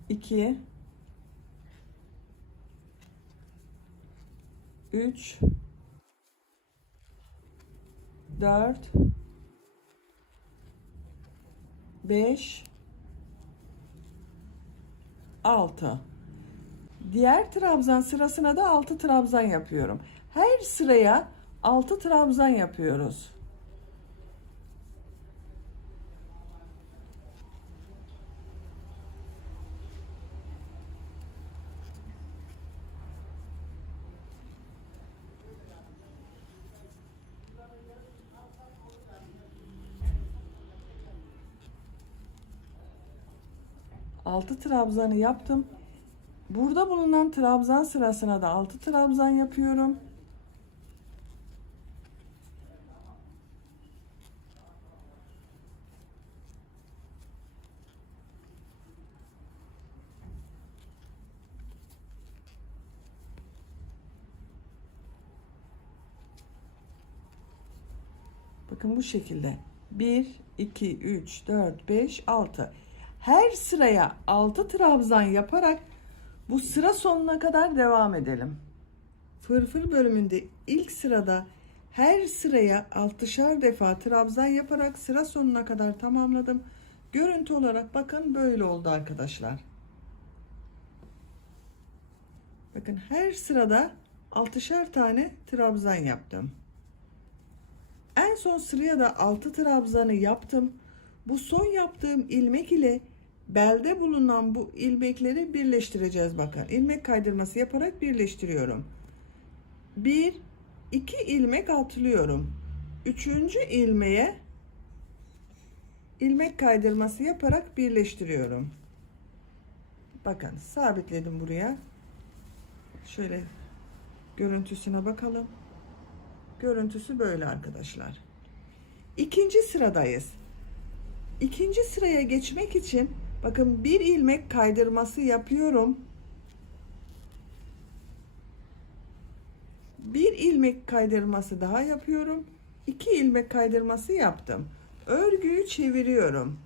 2 3 4 5 6. Diğer trabzan sırasına da 6 trabzan yapıyorum. Her sıraya 6 trabzan yapıyoruz. Altı trabzanı yaptım. Burada bulunan trabzan sırasına da 6 trabzan yapıyorum. Bakın bu şekilde 1 2 3 4 5 6. Her sıraya 6 trabzan yaparak bu sıra sonuna kadar devam edelim. Fırfır bölümünde ilk sırada her sıraya 6'şar defa trabzan yaparak sıra sonuna kadar tamamladım. Görüntü olarak bakın böyle oldu arkadaşlar. Bakın her sırada 6'şar tane trabzan yaptım. En son sıraya da 6 trabzanı yaptım. Bu son yaptığım ilmek ile belde bulunan bu ilmekleri birleştireceğiz bakın. İlmek kaydırması yaparak birleştiriyorum. 1 2 ilmek atlıyorum. 3. ilmeğe ilmek kaydırması yaparak birleştiriyorum. Bakın sabitledim buraya. Şöyle görüntüsüne bakalım. Görüntüsü böyle arkadaşlar. İkinci sıradayız. İkinci sıraya geçmek için bakın bir ilmek kaydırması yapıyorum. Bir ilmek kaydırması daha yapıyorum. 2 ilmek kaydırması yaptım. Örgüyü çeviriyorum.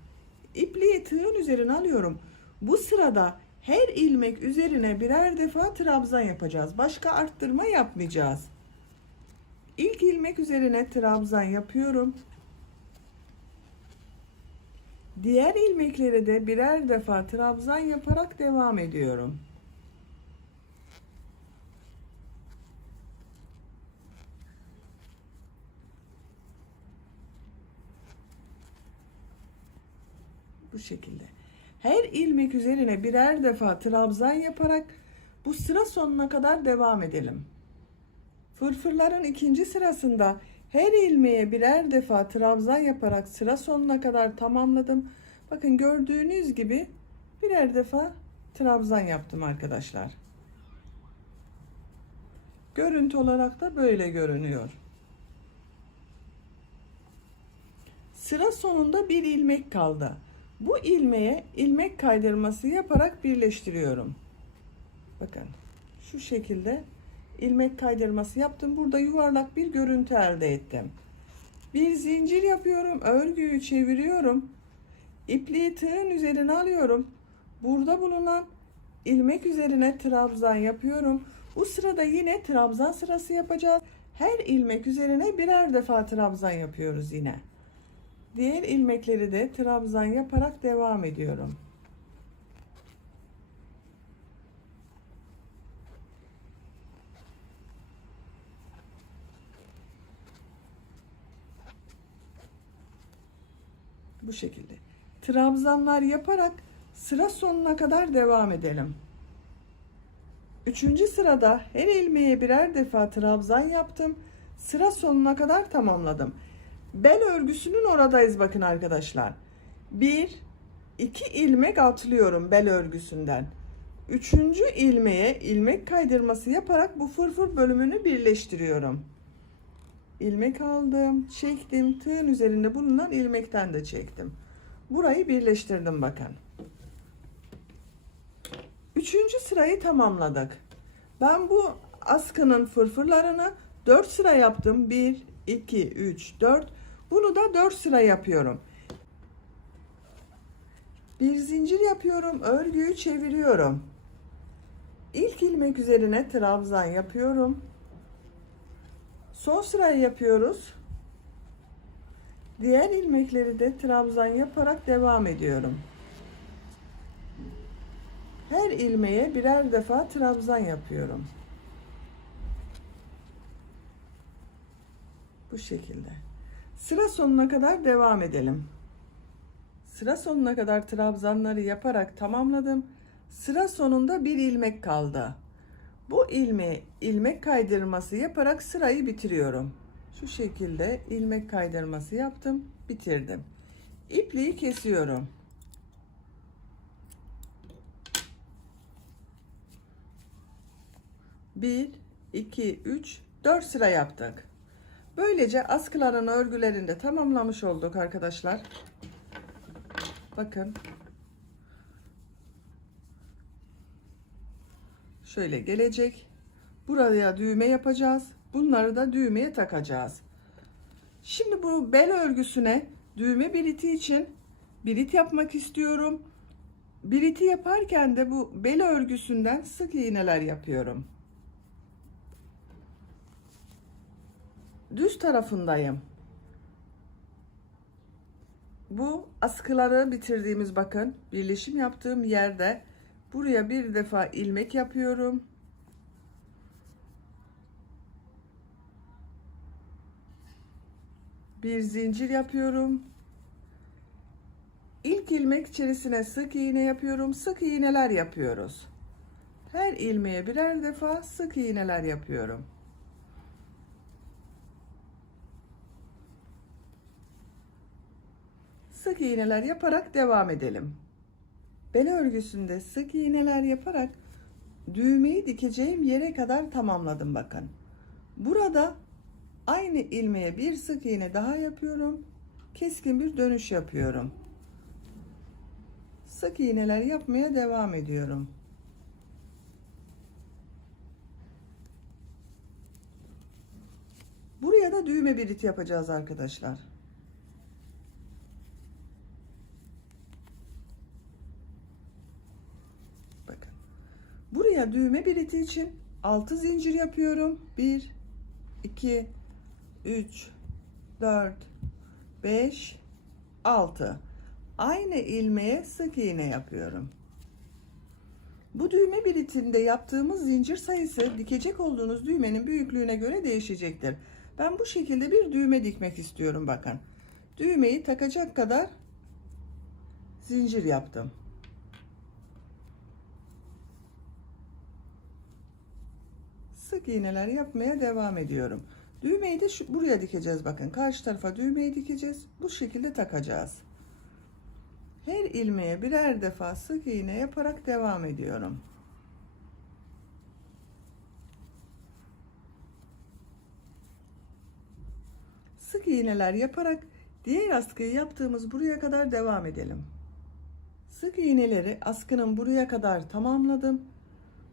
İpliği tığın üzerine alıyorum. Bu sırada her ilmek üzerine birer defa trabzan yapacağız. Başka arttırma yapmayacağız. İlk ilmek üzerine trabzan yapıyorum. Diğer ilmeklere de birer defa trabzan yaparak devam ediyorum. Bu şekilde. Her ilmek üzerine birer defa trabzan yaparak bu sıra sonuna kadar devam edelim. Fırfırların ikinci sırasında her ilmeğe birer defa trabzan yaparak sıra sonuna kadar tamamladım. Bakın gördüğünüz gibi birer defa trabzan yaptım arkadaşlar. Görüntü olarak da böyle görünüyor. Sıra sonunda bir ilmek kaldı. Bu ilmeğe ilmek kaydırması yaparak birleştiriyorum. Bakın şu şekilde ilmek kaydırması yaptım. Burada yuvarlak bir görüntü elde ettim. Bir zincir yapıyorum. Örgüyü çeviriyorum. İpliği tığın üzerine alıyorum. Burada bulunan ilmek üzerine trabzan yapıyorum. Bu sırada yine trabzan sırası yapacağız. Her ilmek üzerine birer defa trabzan yapıyoruz yine. Diğer ilmekleri de trabzan yaparak devam ediyorum. Bu şekilde. Trabzanlar yaparak sıra sonuna kadar devam edelim. Üçüncü sırada her ilmeğe birer defa trabzan yaptım. Sıra sonuna kadar tamamladım. Bel örgüsünün oradayız bakın arkadaşlar. 1 2 ilmek atlıyorum bel örgüsünden. Üçüncü ilmeğe ilmek kaydırması yaparak bu fırfır bölümünü birleştiriyorum. İlmek aldım, çektim, tığın üzerinde bulunan ilmekten de çektim. Burayı birleştirdim bakın. Üçüncü sırayı tamamladık. Ben bu askının fırfırlarını 4 sıra yaptım. 1 2 3 4. Bunu da 4 sıra yapıyorum. Bir zincir yapıyorum, örgüyü çeviriyorum. İlk ilmek üzerine trabzan yapıyorum. Son sırayı yapıyoruz. Diğer ilmekleri de trabzan yaparak devam ediyorum. Her ilmeğe birer defa trabzan yapıyorum. Bu şekilde. Sıra sonuna kadar devam edelim. Sıra sonuna kadar trabzanları yaparak tamamladım. Sıra sonunda bir ilmek kaldı. Bu ilmeğe ilmek kaydırması yaparak sırayı bitiriyorum. Şu şekilde ilmek kaydırması yaptım, bitirdim. İpliği kesiyorum. Bir, iki, üç, 4 sıra yaptık. Böylece askıların örgülerini de tamamlamış olduk arkadaşlar. Bakın. Şöyle gelecek. Buraya düğme yapacağız. Bunları da düğmeye takacağız. Şimdi bu bel örgüsüne düğme biliti için bilit yapmak istiyorum. Biliti yaparken de bu bel örgüsünden sık iğneler yapıyorum. Düz tarafındayım. Bu askıları bitirdiğimiz bakın birleşim yaptığım yerde buraya bir defa ilmek yapıyorum. Bir zincir yapıyorum. İlk ilmek içerisine sık iğne yapıyorum. Sık iğneler yapıyoruz. Her ilmeğe birer defa sık iğneler yapıyorum. Sık iğneler yaparak devam edelim. bel örgüsünde sık iğneler yaparak düğmeyi dikeceğim yere kadar tamamladım bakın. Burada aynı ilmeğe bir sık iğne daha yapıyorum. Keskin bir dönüş yapıyorum. Sık iğneler yapmaya devam ediyorum. Buraya da düğme birit yapacağız arkadaşlar. Bakın. Buraya düğme biriti için 6 zincir yapıyorum. 1 2 3 4 5 6. Aynı ilmeğe sık iğne yapıyorum. Bu düğme biritinde yaptığımız zincir sayısı dikecek olduğunuz düğmenin büyüklüğüne göre değişecektir. Ben bu şekilde bir düğme dikmek istiyorum bakın. Düğmeyi takacak kadar zincir yaptım. Sık iğneler yapmaya devam ediyorum. Düğmeyi de buraya dikeceğiz bakın. Karşı tarafa düğmeyi dikeceğiz. Bu şekilde takacağız. Her ilmeğe birer defa sık iğne yaparak devam ediyorum. Sık iğneler yaparak diğer askıyı yaptığımız buraya kadar devam edelim. Sık iğneleri askının buraya kadar tamamladım.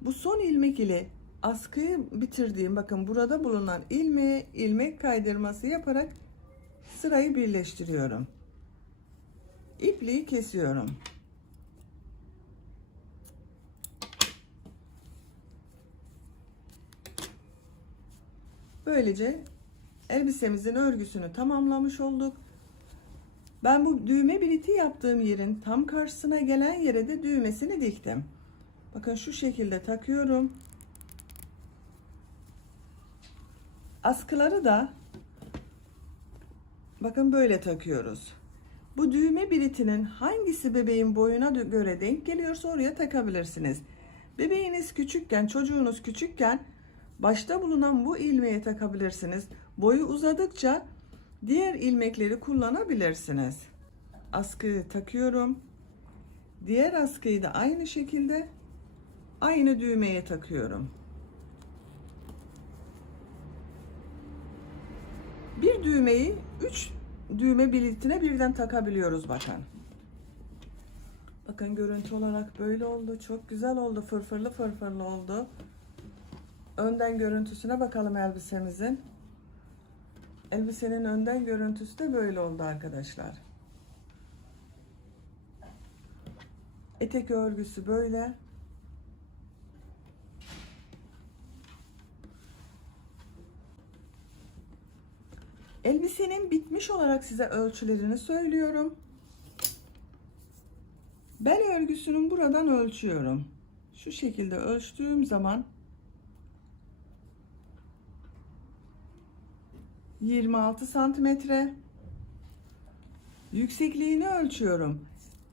Bu son ilmek ile askıyı bitirdiğim bakın burada bulunan ilmeğe ilmek kaydırması yaparak sırayı birleştiriyorum. İpliği kesiyorum. Böylece elbisemizin örgüsünü tamamlamış olduk. Ben bu düğme biriti yaptığım yerin tam karşısına gelen yere de düğmesini diktim. Bakın şu şekilde takıyorum. Askıları da bakın böyle takıyoruz. Bu düğme biritinin hangisi bebeğin boyuna göre denk geliyorsa oraya takabilirsiniz. Bebeğiniz küçükken, çocuğunuz küçükken başta bulunan bu ilmeğe takabilirsiniz. Boyu uzadıkça diğer ilmekleri kullanabilirsiniz. Askıyı takıyorum. Diğer askıyı da aynı şekilde aynı düğmeye takıyorum. Bir düğmeyi 3 düğme biritine birden takabiliyoruz bakın. Bakın görüntü olarak böyle oldu. Çok güzel oldu. Fırfırlı fırfırlı oldu. Önden görüntüsüne bakalım elbisemizin. Elbisenin önden görüntüsü de böyle oldu arkadaşlar. Etek örgüsü böyle. Elbisenin bitmiş olarak size ölçülerini söylüyorum. Bel örgüsünün buradan ölçüyorum. Şu şekilde ölçtüğüm zaman 26 santimetre. Yüksekliğini ölçüyorum.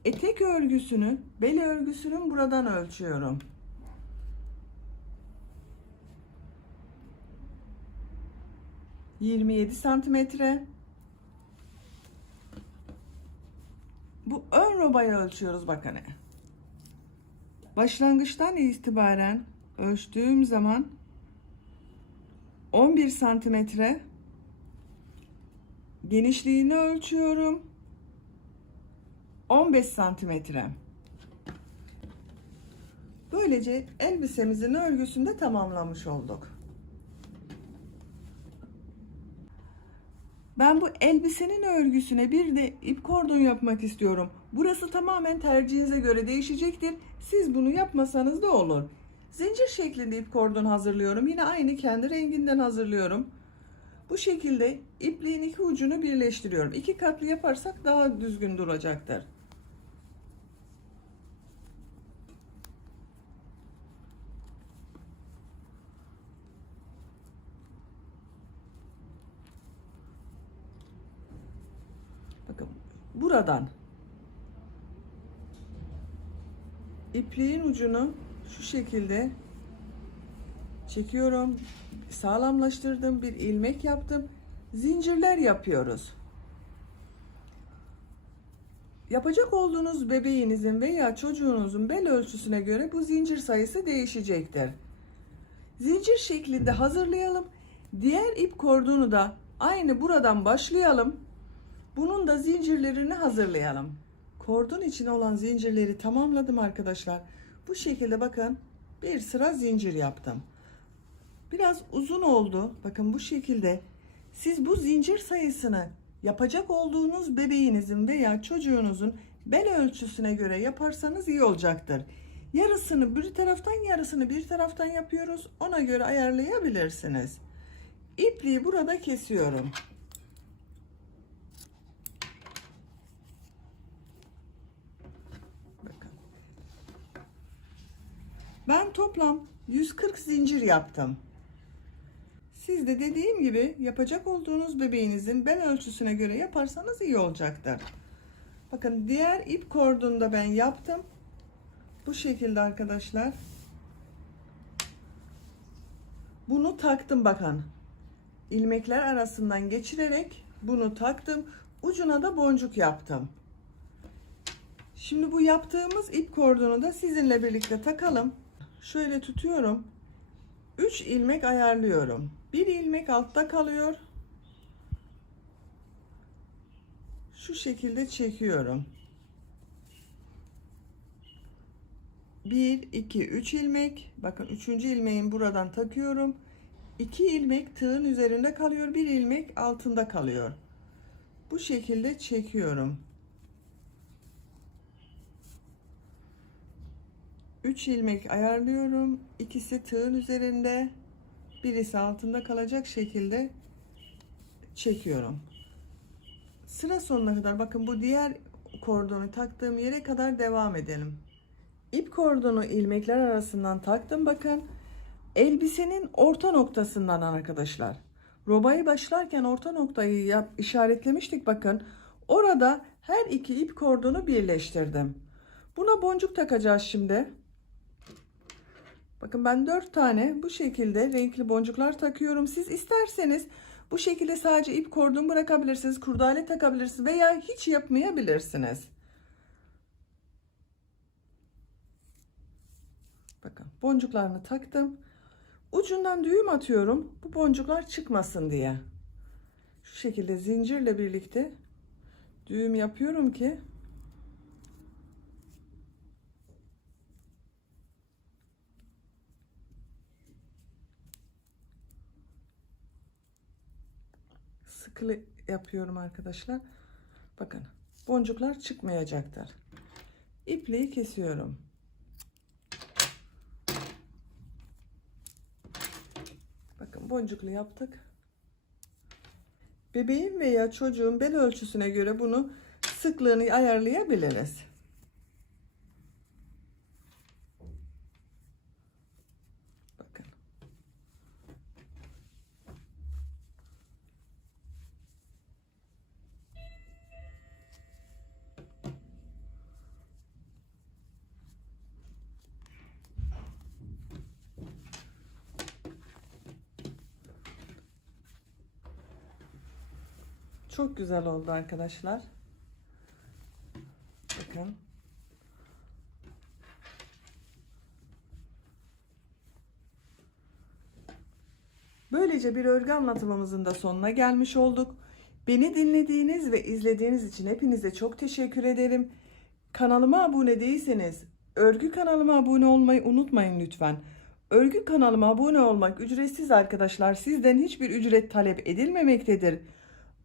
Etek örgüsünü, bel örgüsünün buradan ölçüyorum. 27 santimetre. Bu ön robayı ölçüyoruz bakın. Başlangıçtan itibaren ölçtüğüm zaman 11 santimetre. Genişliğini ölçüyorum. 15 santimetre. Böylece elbisemizin örgüsünü de tamamlamış olduk. Ben bu elbisenin örgüsüne bir de ip kordon yapmak istiyorum. Burası tamamen tercihinize göre değişecektir. Siz bunu yapmasanız da olur. Zincir şeklinde ip kordon hazırlıyorum. Yine aynı kendi renginden hazırlıyorum. Bu şekilde ipliğin iki ucunu birleştiriyorum. 2 katlı yaparsak daha düzgün duracaktır. Bakın buradan ipliğin ucunu şu şekilde çekiyorum. Sağlamlaştırdım. Bir ilmek yaptım. Zincirler yapıyoruz. Yapacak olduğunuz bebeğinizin veya çocuğunuzun bel ölçüsüne göre bu zincir sayısı değişecektir. Zincir şeklinde hazırlayalım. Diğer ip kordonu da aynı buradan başlayalım. Bunun da zincirlerini hazırlayalım. Kordon için olan zincirleri tamamladım arkadaşlar. Bu şekilde bakın bir sıra zincir yaptım. Biraz uzun oldu. Bakın bu şekilde. Siz bu zincir sayısını yapacak olduğunuz bebeğinizin veya çocuğunuzun bel ölçüsüne göre yaparsanız iyi olacaktır. Yarısını bir taraftan, yarısını bir taraftan yapıyoruz. Ona göre ayarlayabilirsiniz. İpliği burada kesiyorum. Bakın. Ben toplam 140 zincir yaptım. Siz de dediğim gibi yapacak olduğunuz bebeğinizin bel ölçüsüne göre yaparsanız iyi olacaktır. Bakın diğer ip kordonu da ben yaptım. Bu şekilde arkadaşlar. Bunu taktım bakın. İlmekler arasından geçirerek bunu taktım. Ucuna da boncuk yaptım. Şimdi bu yaptığımız ip kordonu da sizinle birlikte takalım. Şöyle tutuyorum. 3 ilmek ayarlıyorum. Bir ilmek altta kalıyor. Şu şekilde çekiyorum. 1, 2, 3 ilmek. Bakın 3. ilmeğin buradan takıyorum. 2 ilmek tığın üzerinde kalıyor. 1 ilmek altında kalıyor. Bu şekilde çekiyorum. 3 ilmek ayarlıyorum. İkisi tığın üzerinde. Birisi altında kalacak şekilde çekiyorum. Sıra sonuna kadar bakın bu diğer kordonu taktığım yere kadar devam edelim. İp kordonu ilmekler arasından taktım bakın. Elbisenin orta noktasından arkadaşlar. Robayı başlarken orta noktayı işaretlemiştik bakın. Orada her iki ip kordonu birleştirdim. Buna boncuk takacağız şimdi. Bakın ben 4 tane bu şekilde renkli boncuklar takıyorum. Siz isterseniz bu şekilde sadece ip kordon bırakabilirsiniz. Kurdale takabilirsiniz veya hiç yapmayabilirsiniz. Bakın boncuklarını taktım. Ucundan düğüm atıyorum. Bu boncuklar çıkmasın diye. Şu şekilde zincirle birlikte düğüm yapıyorum ki sıkı yapıyorum arkadaşlar. Bakın boncuklar çıkmayacaktır. İpliği kesiyorum. Bakın boncuklu yaptık. Bebeğin veya çocuğun bel ölçüsüne göre bunu sıklığını ayarlayabiliriz. Bakın. Çok güzel oldu arkadaşlar. Bakın. Böylece bir örgü anlatımımızın da sonuna gelmiş olduk. Beni dinlediğiniz ve izlediğiniz için hepinize çok teşekkür ederim. Kanalıma abone değilseniz örgü kanalıma abone olmayı unutmayın lütfen. Örgü kanalıma abone olmak ücretsiz arkadaşlar. Sizden hiçbir ücret talep edilmemektedir.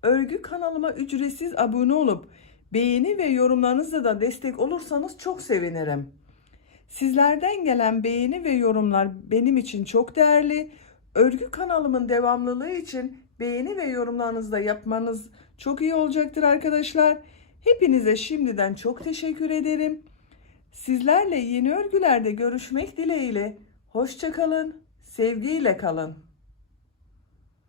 Örgü kanalıma ücretsiz abone olup beğeni ve yorumlarınızla da destek olursanız çok sevinirim. Sizlerden gelen beğeni ve yorumlar benim için çok değerli. Örgü kanalımın devamlılığı için beğeni ve yorumlarınızı da yapmanız çok iyi olacaktır arkadaşlar. Hepinize şimdiden çok teşekkür ederim. Sizlerle yeni örgülerde görüşmek dileğiyle. Hoşça kalın, sevgiyle kalın.